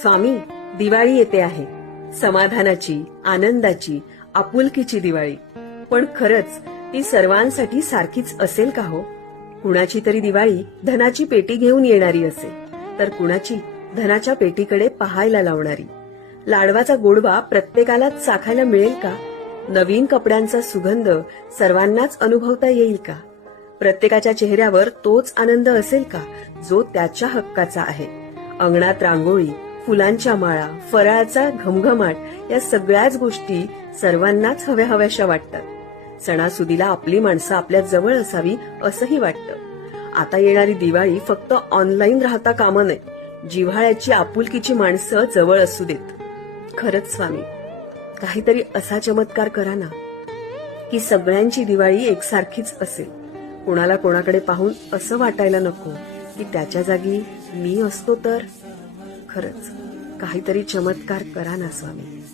स्वामी, दिवाळी येते आहे. समाधानाची, आनंदाची, आपुलकीची दिवाळी. पण खरंच ती सर्वांसाठी सारखीच असेल का हो? कुणाची तरी दिवाळी धनाची पेटी घेऊन येणारी असेल, तर कुणाची धनाच्या पेटीकडे पाहायला लावणारी. लाडवाचा गोडवा प्रत्येकालाच चाखायला मिळेल का? नवीन कपड्यांचा सुगंध सर्वांनाच अनुभवता येईल का? प्रत्येकाच्या चेहऱ्यावर तोच आनंद असेल का, जो त्याच्या हक्काचा आहे? अंगणात रांगोळी, फुलांच्या माळा, फराळाचा घमघमाट या सगळ्याच गोष्टी सर्वांनाच हव्याहव्याशा वाटतात. सणासुदीला आपली माणसं आपल्या जवळ असावी असंही वाटतं. आता येणारी दिवाळी फक्त ऑनलाईन राहता कामा नये. जिव्हाळ्याची, आपुलकीची माणसं जवळ असू देत. खरंच स्वामी, काहीतरी असा चमत्कार करा ना की सगळ्यांची दिवाळी एकसारखीच असेल. कोणाला कोणाकडे पाहून असं वाटायला नको की त्याच्या जागी मी असतो तर. खरंच काहीतरी चमत्कार करा ना स्वामी.